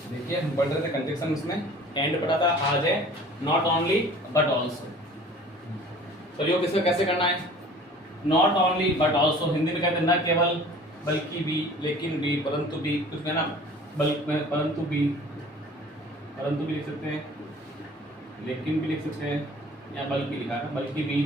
देखिए हम पढ़ रहे थे कंजक्शन, उसमें एंड पढ़ा था, आज है नॉट ओनली बट ऑल्सो। प्रयोग इसका कैसे करना है? Not only but also Hindi में कहते हैं न केवल बल्कि भी, लेकिन भी, परंतु भी, कुछ में ना परंतु भी लिख सकते हैं, लेकिन भी लिख सकते हैं, या बल्कि लिखा है बल्कि भी।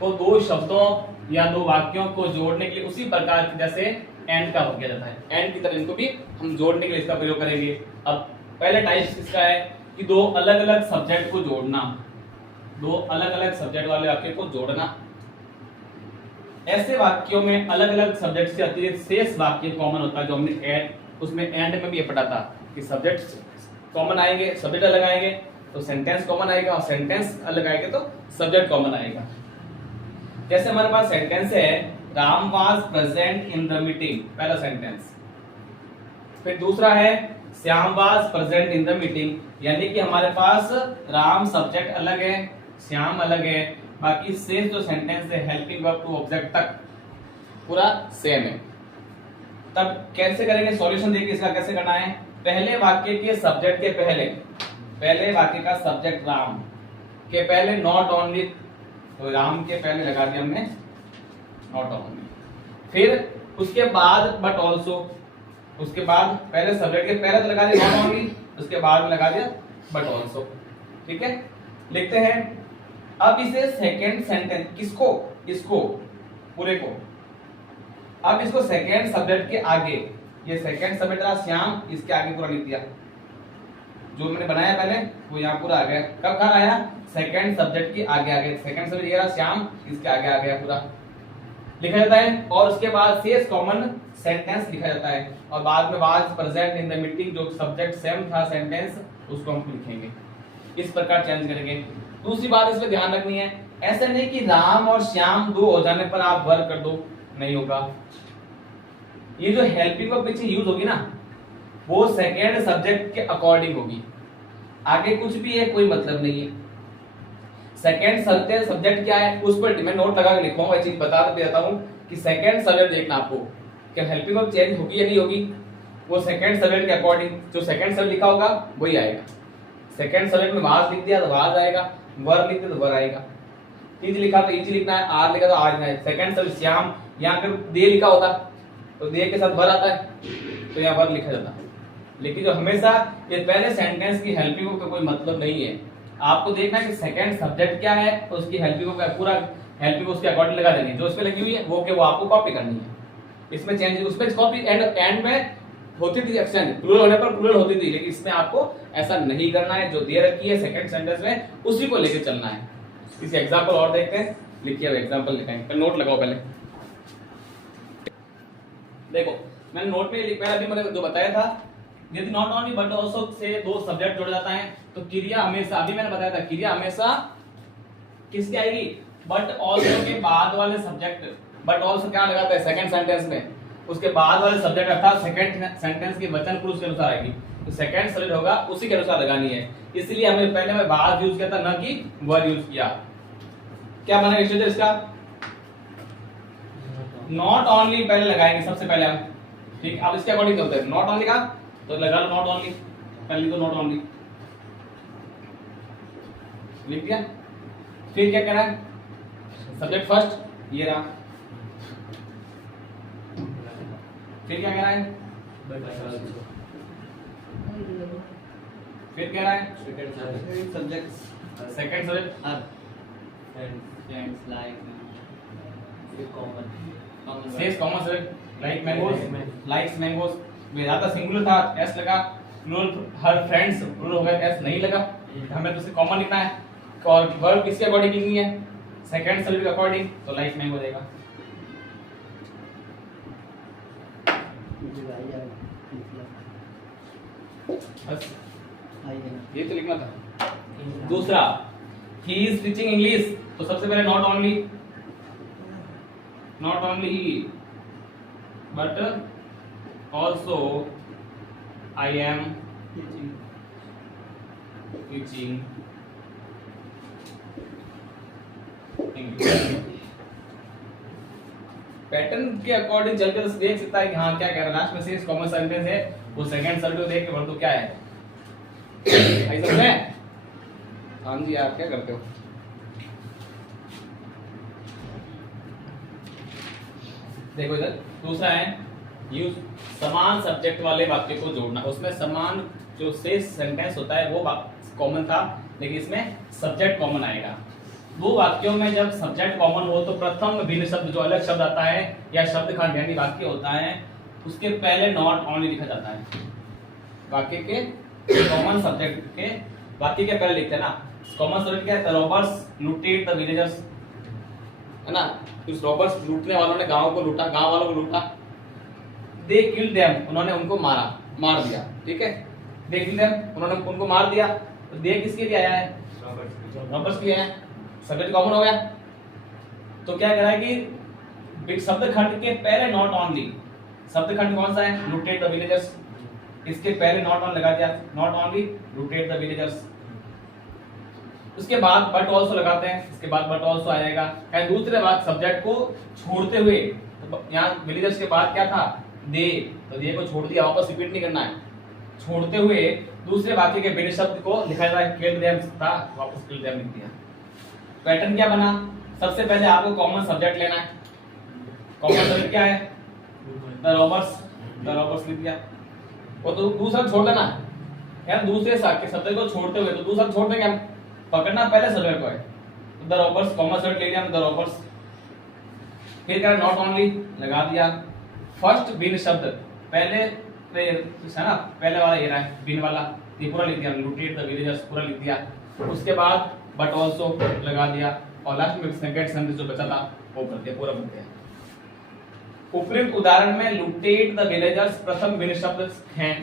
तो दो शब्दों या दो वाक्यों को जोड़ने के लिए उसी प्रकार की जैसे एंड का हो गया जाता है, एंड की तरह इनको भी हम जोड़ने के लिए इसका प्रयोग करेंगे। अब पहले टाइप इसका है कि दो अलग अलग सब्जेक्ट को जोड़ना, दो अलग अलग सब्जेक्ट वाले वाक्य को जोड़ना। ऐसे वाक्यों में अलग अलग सब्जेक्ट से अतिरिक्त शेष वाक्य कॉमन होता है, जो हमने एंड उसमें एंड में भी ये पढ़ा था कि सब्जेक्ट कॉमन आएंगे, सब्जेक्ट अलग आएंगे तो सेंटेंस कॉमन आएगा, और सेंटेंस अलग आएगा तो सब्जेक्ट कॉमन आएगा। जैसे हमारे पास सेंटेंस है Ram was present in the meeting, पहला सेंटेंस। फिर दूसरा है Shyam was present in the meeting, यानी कि हमारे पास राम सब्जेक्ट अलग है, श्याम अलग है, बाकी शेष जो सेंटेंस है हेल्पिंग वर्ब टू ऑब्जेक्ट तक पूरा सेम है। तब कैसे करेंगे सॉल्यूशन? देखिए इसका कैसे करना है। पहले वाक्य के सब्जेक्ट के पहले वाक्य का सब्जेक्ट राम के पहले नॉट ओनली, तो राम के पहले लगा दिया हमने नॉट ओनली, फिर उसके बाद बट ऑल्सो, उसके बाद पहले सब्जेक्ट के पहले तो लगा दिया नॉट ओनली, उसके बाद में लगा दिया बट ऑल्सो। ठीक है, लिखते हैं। अब इसे सेकेंड सेंटेंस, किसको? इसको पूरे को। अब इसको सेकेंड सब्जेक्ट के आगे, ये सेकेंड सब्जेक्ट रहा श्याम, इसके आगे पूरा लिख दिया, जो मैंने बनाया पहले वो यहाँ पूरा आ गया। कब कहाँ आया? सेकेंड सब्जेक्ट के आगे आगे, सेकेंड सब्जेक्ट ये रहा श्याम, इसके आगे आ गया पूरा लिखा जाता है। और उसके बाद शेष कॉमन सेंटेंस लिखा जाता है, और बाद में was present in the meeting, जो सब्जेक्ट सेम था सेंटेंस, उसको हम लिखेंगे। इस प्रकार चेंज करेंगे। दूसरी बात इसमें ध्यान रखनी है, ऐसा नहीं कि राम और श्याम दो हो जाने पर आप वर्क कर दो, नहीं होगा। ये जो हेल्पिंग वर्ब पीछे यूज होगी ना, वो सेकेंड सब्जेक्ट के अकॉर्डिंग होगी, आगे कुछ भी है कोई मतलब नहीं है। सेकेंड सब्जेक्ट क्या है उस पर मैं नोट लगा के लिखूंगा, चीज बता देता हूं कि सेकेंड सब्जेक्ट देखना आपको, क्या हेल्पिंग वर्ब चेंज होगी या नहीं होगी, वो सेकेंड सब्जेक्ट के अकॉर्डिंग जो सेकेंड सब्जेक्ट लिखा होगा वही आएगा। सेकेंड सब्जेक्ट में वाज लिख दिया तो वाज आएगा, वर लिख दिया तो वर आएगा, इज लिखा तो इज लिखना है, आर लिखा तो आर लिखना है। सेकेंड सब्जेक्ट श्याम, यहाँ पे दे लिखा होता तो दे के साथ वर आता है, तो यहाँ वर लिखा जाता। लेकिन जो हमेशा ये पहले सेंटेंस की हेल्पिंग वर्ब का कोई मतलब नहीं है, आपको देखना है कि सेकंड सब्जेक्ट क्या है तो उसकी हेल्पिंग वर्ब का पूरा हेल्पिंग उसके अकॉर्डिंग लगा देनी है, जो उसमें लगी हुई है वो आपको कॉपी करनी है। इसमें चेंज उसमें कॉपी एंड में होती थी, एक्सटेंड प्लूरल होने पर प्लूरल होती थी, लेकिन इसमें आपको ऐसा नहीं करना है। जो दे रखी है सेकंड सेंटेंस में उसी को लेकर चलना है। इसी एग्जांपल और देखते हैं, लिखिए अब एग्जांपल लिखेंगे, नोट लगाओ पहले। देखो मैंने नोट में लिखा है, अभी मैंने जो बताया था, यदि not only but also say दो सब्जेक्ट जोड़ जाता है तो क्रिया हमेशा, अभी मैंने बताया था क्रिया हमेशा किसकी आएगी? बट ऑल्सो के बाद वाले सब्जेक्ट। बट ऑल्सो क्या लगाता है सेकंड सेंटेंस में, उसके बाद वाले सब्जेक्ट अर्थात सेकंड सेंटेंस की वचन पुरुष के अनुसार आएगी, तो सेकंड सब्जेक्ट होगा उसी के अनुसार लगानी है। इसलिए हमने पहले में बाद यूज किया था, न कि वर यूज किया। क्या बना इसका? नॉट ओनली पहले लगाएंगे सबसे पहले हम, ठीक। अब इसके अकॉर्डिंग होता है नॉट ओनली का, तो लगा लो नॉट ओनली, पहले तो नॉट ओनली लिख दिया। फिर क्या करना है? सब्जेक्ट फर्स्ट ये रहा, फिर क्या करना है? फिर क्या रहा है? Second subject says common subject like mangoes, likes mangoes में ज्यादा सिंगुलर था एस लगा, प्लूरल हर फ्रेंड्स प्लूरल हो गया एस नहीं लगा, हमें तो उसे कॉमन लिखना है। और वर्ब किसके अकॉर्डिंग लिखनी है? सेकंड सब्जेक्ट के अकॉर्डिंग, तो लाइक मैंगो देगा। बस ये तो लिखना था। दूसरा ही इज टीचिंग इंग्लिश, तो सबसे पहले not only he but also I am teaching English. Pattern के अकॉर्डिंग चल के देख सकता है कि हाँ क्या कह रहा है, लास्ट में से कॉमन सेंटेंस है, वो सेकंड शब्द को देख के भर दो क्या है। भाई समझ में? हाँ जी, आप क्या करते हो? देखो इधर दूसरा है यूज समान सब्जेक्ट वाले वाक्य को जोड़ना। उसमें समान जो से सेंटेंस होता है वो कॉमन था, लेकिन इसमें सब्जेक्ट कॉमन आएगा। वो वाक्यों में जब सब्जेक्ट कॉमन हो तो प्रथम भिन्न शब्द जो अलग शब्द आता है या शब्द खंड यानी वाक्य होता है, उसके पहले नॉट ओनली लिखा जाता है। वाक्य के कॉमन सब्जेक्ट के वाक्य के पहले लिखते हैं ना। कॉमन सब्जेक्ट क्या है? The robbers looted the villagers, है ना। उस रॉबर्स लूटने वालों ने गांव को लूटा, गांव वालों को लूटा। दे किल्ड देम, उन्होंने उनको मार दिया। ठीक है, दे किल्ड देम, उन्होंने उनको मार दिया। तो दे किसके लिए आया है? रॉबर्स के लिए आया। सब्जेक्ट कॉमन हो गया। तो क्या कह रहा है कि शब्द खंड के पहले नॉट ओनली, शब्द खंड कौन सा है? लूटेड द विलेजर्स, इसके पहले नॉट ऑन लगा दिया, not only looted the villagers. उसके बाद बट ऑल्सो लगाते हैं, इसके बाद बट ऑल्सो आ जाएगा। दूसरे बात सब्जेक्ट को छोड़ते हुए, तो यहाँ विलेजर्स के बाद क्या था? दे, तो दे को छोड़ दिया, वापस रिपीट नहीं करना है। छोड़ते हुए दूसरे वाक्य के बिना शब्द को लिखा जाता है, किल्ड देम था, वापस किल्ड देम लिख दिया। पैटर्न क्या बना? सबसे पहले आपको कॉमन सब्जेक्ट लेना है। कॉमन सब्जेक्ट क्या है? द रॉबर्स, द रॉबर्स लिख दिया। वो तो दूसरा छोड़ देना यार, दूसरे शब्द को छोड़ते हुए, तो दूसरा छोड़ देंगे हम, पकड़ना पहले सब्जेक्ट को है। तो द रॉबर्स कॉमन सब्जेक्ट ले लिया, द रॉबर्स। फिर क्या? नॉट ओनली लगा दिया। फर्स्ट बिन शब्द पहले है ना, पहले वाला ये रहा है बिन वाला, ये पूरा लिख दिया, लूटेड द विलेजर्स पूरा लिख दिया। उसके बाद बट ऑल्सो लगा दिया, और लास्ट में सेकंड सेंटेंस जो बचा था वो कर दिया, पूरा बन गया। उपयुक्त उदाहरण में लूटेड द विलेजर्स प्रथम बिन शब्द हैं,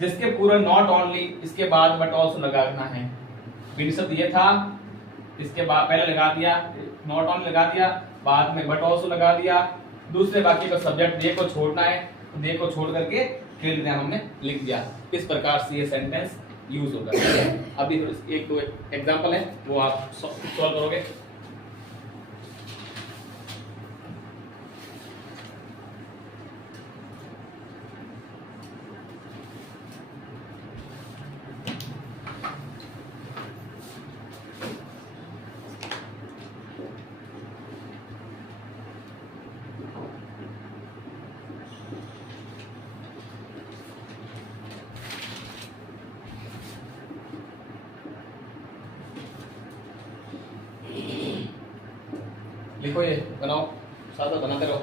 जिसके पूरा नॉट ओनली, इसके बाद बट ऑल्सो लगाना है। बिन शब्द ये था, इसके बाद पहले लगा दिया, नॉट ओनली लगा दिया, बाद में बट ऑल्सो लगा दिया। दूसरे वाक्य का सब्जेक्ट दे को छोड़ना है, तो दे को छोड़ करके किल्ड देम हमने लिख दिया। इस प्रकार से ये सेंटेंस यूज होगा। अभी एक दो एग्जांपल है, वो आप सॉल्व करोगे। लिखो, ये बनाओ, साथ साथ बनाते रहो।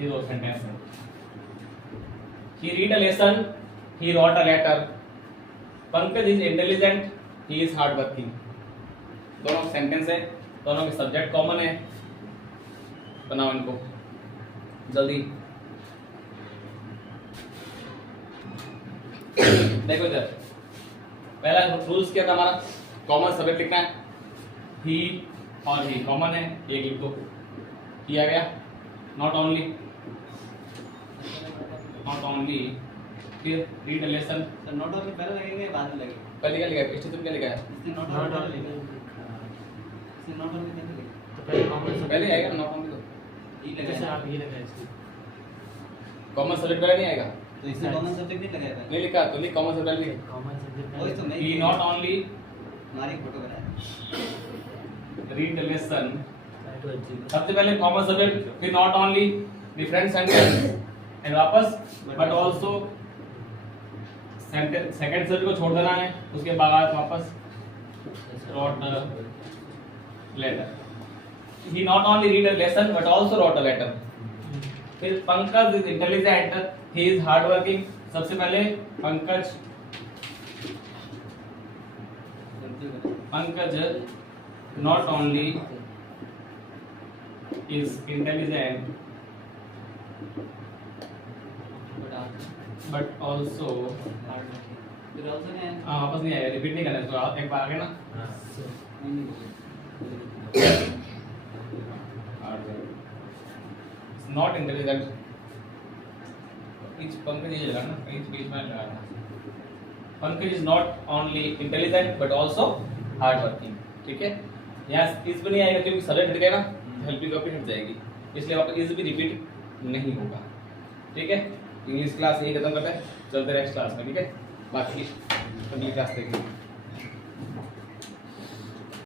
ये दो सेंटेंस है। He read a lesson, he wrote a letter. Pankaj is intelligent, he is hard working. दोनों सेंटेंस है, दोनों के सब्जेक्ट कॉमन है। बनाओ इनको जल्दी। देखो इधर पहला रूल्स क्या था हमारा? कॉमन सब्जेक्ट लिखना है, ही और ही कॉमन है, एक लिख दो, किया गया। नॉट ओनली, नॉट ओनली, फिर read a lesson. Sir not only पहले लगेंगे बाद में लगेगा? पहले क्या लिखा है? स्टेटमेंट क्या लिखा है? इसने नॉट ओनली इसने नॉट ओनली कैसे लिखा? तो पहले कॉमन पहले आएगा नॉट ओनली, तो ई जैसे लगाया आप ये लगाए इसलिए कॉमन सब्जेक्ट पहले नहीं आएगा। तो इसने कॉमन सब्जेक्ट नहीं लगाया था? नहीं लिखा तो लिख, कॉमन सब्जेक्ट लिख। कॉमन सब्जेक्ट वही तो मैं ही नॉट ओनली हमारी फोटो बनाया। Read the lesson, try to achieve सबसे पहले कॉमन सब्जेक्ट, फिर not only different sentence and वापस but also sentence second subject को छोड़ देना है। उसके बाद वापस wrote a letter. He not only read a lesson but also wrote a letter. फिर Pankaj is intelligent, he is hard working. सबसे पहले Pankaj not only is intelligent but also फिर also क्या है? वापस नहीं आया, रिपीट नहीं करना है, तो एक बार आगे ना नॉट इंटेलिजेंट, बीच पंकज ये लगाना, बीच में लगाना। Pankaj is not only intelligent but also hard working, ठीक है। यहाँ इस भी नहीं आएगा क्योंकि सब्जेक्ट हट गया ना, हेल्पिंग वर्ब हट जाएगी, इसलिए वापस इस भी रिपीट नहीं होगा, ठीक है। इंग्लिश क्लास यही खत्म करते हैं, चलते नेक्स्ट क्लास में, ठीक है। बाकी अगली क्लास देखेंगे।